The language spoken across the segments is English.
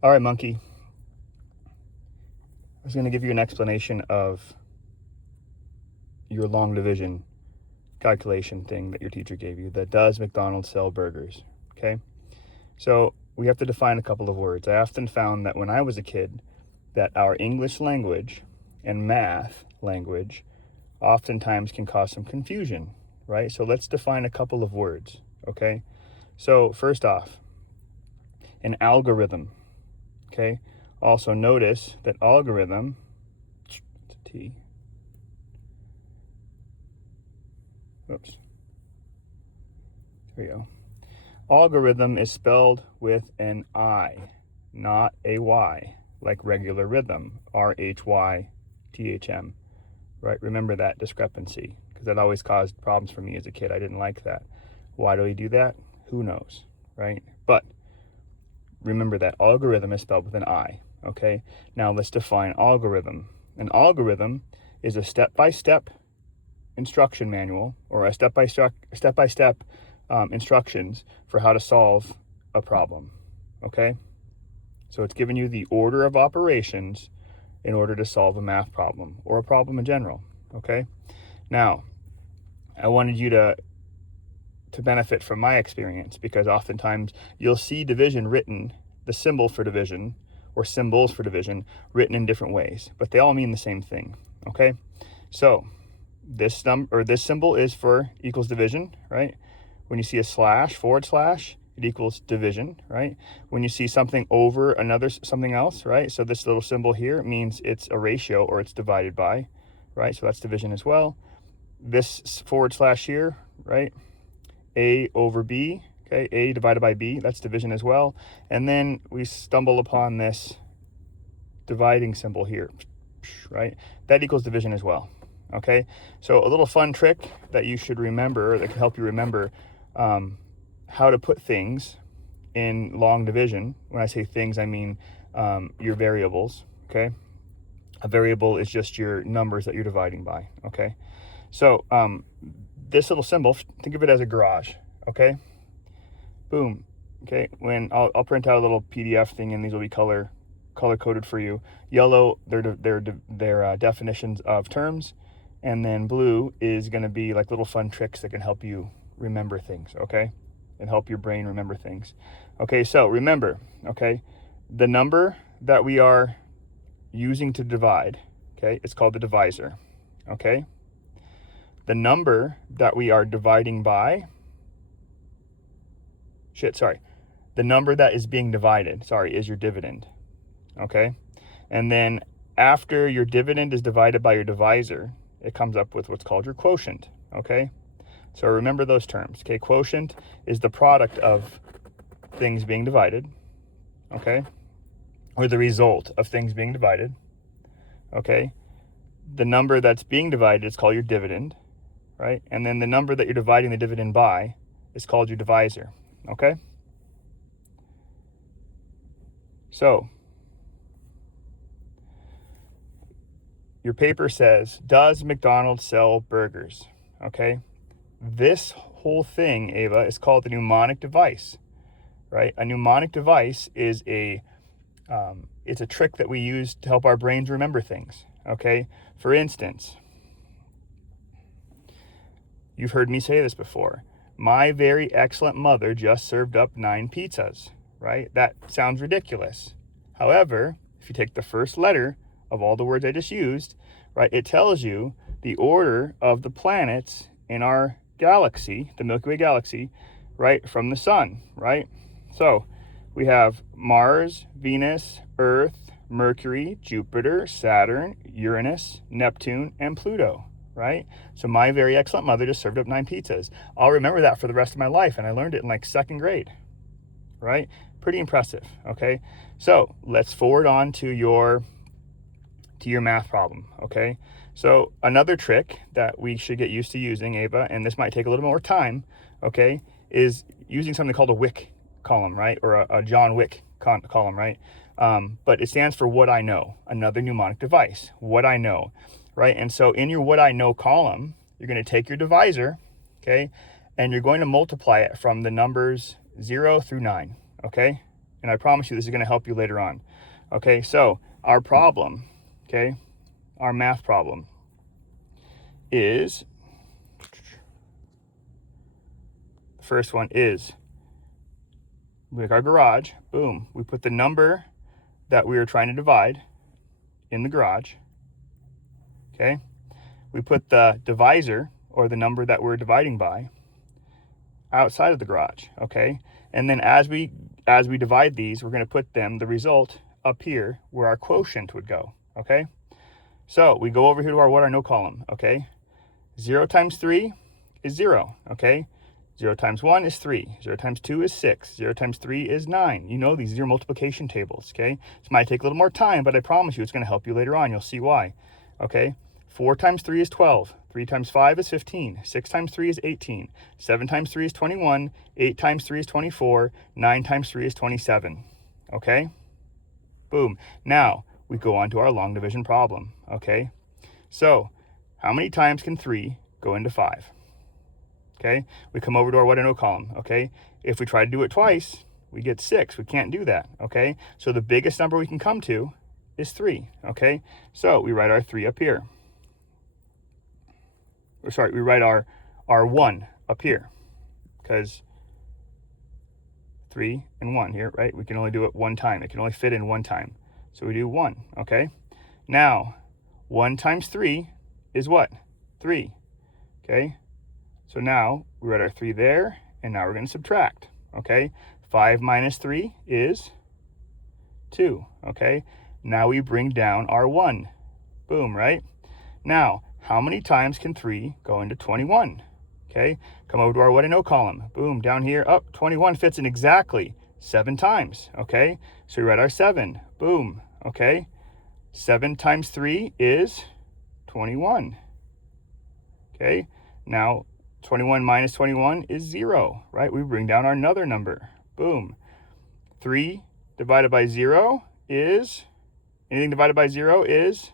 All right, monkey. I was going to give you an explanation of your long division calculation thing that your teacher gave you that does McDonald's sell burgers. Okay? So we have to define a couple of words. I often found that when I was a kid that our English language and math language oftentimes can cause some confusion, right? So let's define a couple of words, okay? So first off, an algorithm, okay? Also notice that algorithm, it's a T. Oops. There you go. Algorithm is spelled with an I, not a Y, like regular rhythm, RHYTHM, right? Remember that discrepancy, because that always caused problems for me as a kid. I didn't like that. Why do we do that? Who knows, right? But remember that algorithm is spelled with an I, okay? Now let's define algorithm. An algorithm is a step-by-step instruction manual, or a step-by-step instructions for how to solve a problem, okay? So it's giving you the order of operations in order to solve a math problem or a problem in general, okay? Now, I wanted you to benefit from my experience, because oftentimes you'll see division written, the symbol for division or symbols for division written in different ways, but they all mean the same thing, okay? So this symbol is for equals division, right? When you see a slash, forward slash, it equals division, right? When you see something over another something else, right? So this little symbol here means it's a ratio, or it's divided by, right? So that's division as well. This forward slash here, right? A over B, okay? A divided by B, that's division as well. And then we stumble upon this dividing symbol here, right? That equals division as well, okay? So a little fun trick that you should remember, that can help you remember how to put things in long division. When I say things, I mean your variables, okay? A variable is just your numbers that you're dividing by, okay? So this little symbol, think of it as a garage, okay? Boom, okay? When I'll print out a little PDF thing, and these will be color coded for you. Yellow, they're definitions of terms, and then blue is going to be like little fun tricks that can help you remember things, okay? And help your brain remember things. Okay, so remember, okay, the number that we are using to divide, okay, it's called the divisor, okay? The number that we are dividing by, the number that is being divided, is your dividend, okay? And then after your dividend is divided by your divisor, it comes up with what's called your quotient, okay? So remember those terms, okay? Quotient is the product of things being divided, okay? Or the result of things being divided, okay? The number that's being divided is called your dividend, right? And then the number that you're dividing the dividend by is called your divisor, okay? So your paper says, does McDonald's sell burgers? Okay? This whole thing, Ava, is called the mnemonic device, right? A mnemonic device is it's a trick that we use to help our brains remember things, okay? For instance, you've heard me say this before. My very excellent mother just served up 9 pizzas, right? That sounds ridiculous. However, if you take the first letter of all the words I just used, right, it tells you the order of the planets in our galaxy, the Milky Way galaxy, right, from the sun, right? So we have Mars, Venus, Earth, Mercury, Jupiter, Saturn, Uranus, Neptune, and Pluto, right? So my very excellent mother just served up 9 pizzas. I'll remember that for the rest of my life, and I learned it in like 2nd grade, right? Pretty impressive, okay? So let's forward on to your math problem, okay? So another trick that we should get used to using, Ava, and this might take a little more time, okay, is using something called a Wick column, right? Or a John Wick column, right? But it stands for what I know, another mnemonic device, what I know, right? And so in your what I know column, you're going to take your divisor, okay, and you're going to multiply it from the numbers 0 through 9, okay? And I promise you this is going to help you later on. Okay, so our problem, okay, our math problem is, the first one is, we make our garage, boom, we put the number that we are trying to divide in the garage, okay? We put the divisor, or the number that we're dividing by, outside of the garage, okay? And then as we divide these, we're going to put them, the result, up here where our quotient would go, okay? So we go over here to our what I know column, okay? 0 times 3 is 0, okay? 0 times 1 is 3. 0 times 2 is 6. 0 times 3 is 9. You know these are your multiplication tables, okay? This might take a little more time, but I promise you it's going to help you later on. You'll see why, okay? 4 times 3 is 12. 3 times 5 is 15. 6 times 3 is 18. 7 times 3 is 21. 8 times 3 is 24. 9 times 3 is 27, okay? Boom. Now, we go on to our long division problem, okay? So, how many times can 3 go into 5? Okay, we come over to our what I know column, okay? If we try to do it twice, we get 6. We can't do that, okay? So the biggest number we can come to is 3, okay? So we write our 3 up here. Or sorry, we write our 1 up here, because 3 and 1 here, right? We can only do it one time. It can only fit in one time. So we do 1, okay? Now, 1 times 3 is what? 3, okay? So now we write our 3 there, and now we're going to subtract, okay? 5 minus 3 is 2, okay? Now we bring down our 1. Boom, right? Now, how many times can 3 go into 21? Okay, come over to our what I know column. Boom, down here, up, 21 fits in exactly 7 times, okay? So we write our 7. Boom, okay? 7 times 3 is 21, okay? Now, 21 minus 21 is 0, right? We bring down our another number. Boom. 3 divided by 0 is, anything divided by 0 is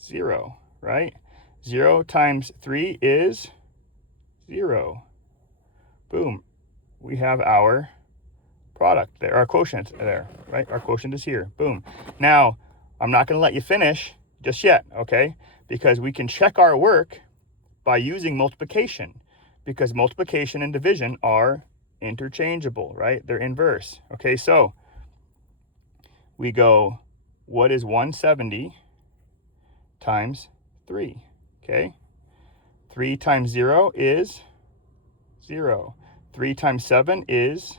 0, right? 0 times 3 is 0. Boom. We have our product there, our quotient there, right? Our quotient is here. Boom. Now, I'm not going to let you finish just yet, okay? Because we can check our work by using multiplication, because multiplication and division are interchangeable, right? They're inverse. Okay, so we go, what is 170 times 3? Okay, 3 times 0 is 0. 3 times 7 is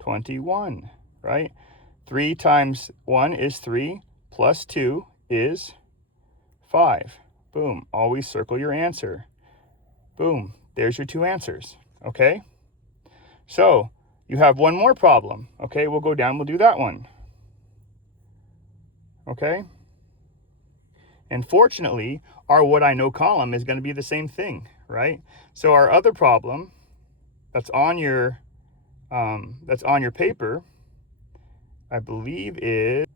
21, right? 3 times 1 is 3, plus 2 is 5. Boom, always circle your answer. Boom, there's your 2 answers, okay? So, you have one more problem, okay? We'll go down, we'll do that one, okay? And fortunately, our what I know column is going to be the same thing, right? So our other problem that's on your paper, I believe is,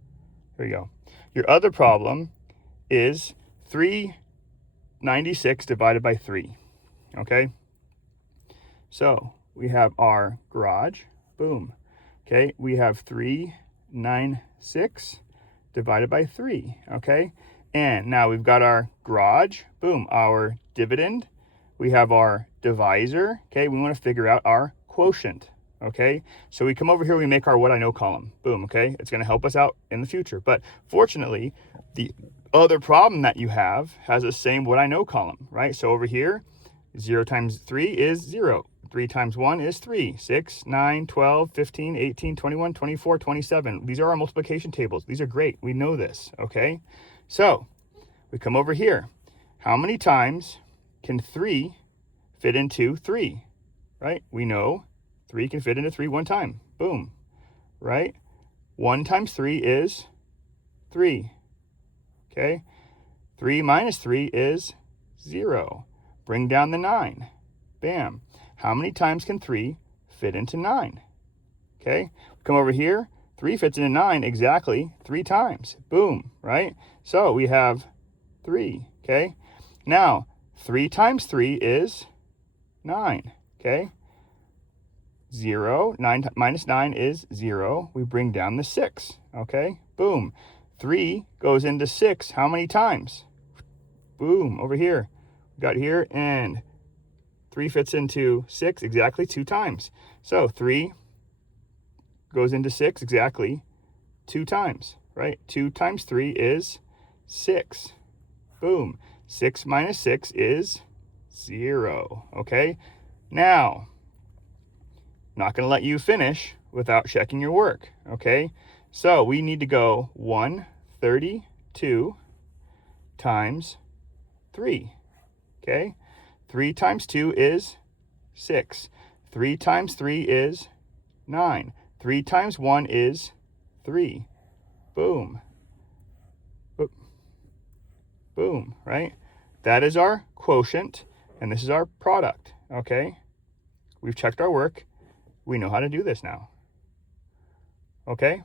here we go. Your other problem is 396 divided by 3, okay? So we have our garage, boom. Okay, we have 396 divided by 3, okay? And now we've got our garage, boom, our dividend. We have our divisor, okay? We want to figure out our quotient, okay? So we come over here, we make our what I know column, boom, okay? It's going to help us out in the future. But fortunately, the other problem that you have has the same what I know column, right? So over here, 0 times 3 is 0. 3 times 1 is 3. 6, 9, 12, 15, 18, 21, 24, 27. These are our multiplication tables. These are great. We know this, okay? So we come over here. How many times can 3 fit into 3, right? We know 3 can fit into 3 one time. Boom, right? 1 times 3 is 3, okay? 3 minus 3 is 0. Bring down the 9. Bam. How many times can 3 fit into 9? Okay, come over here. 3 fits into 9 exactly 3 times. Boom, right? So we have 3, okay? Now, 3 times 3 is 9, okay? 0. 9 minus 9 is 0. We bring down the 6, okay? Boom. 3 goes into 6 how many times? Boom, over here. We got here, and 3 fits into 6 exactly 2 times. So 3 goes into 6 exactly 2 times, right? 2 times 3 is 6. Boom. 6 minus 6 is 0, okay? Now, not going to let you finish without checking your work, okay? So we need to go 132 times 3, okay? 3 times 2 is 6. 3 times 3 is 9. 3 times 1 is 3. Boom. Boom, right? That is our quotient, and this is our product, okay? We've checked our work. We know how to do this now, okay?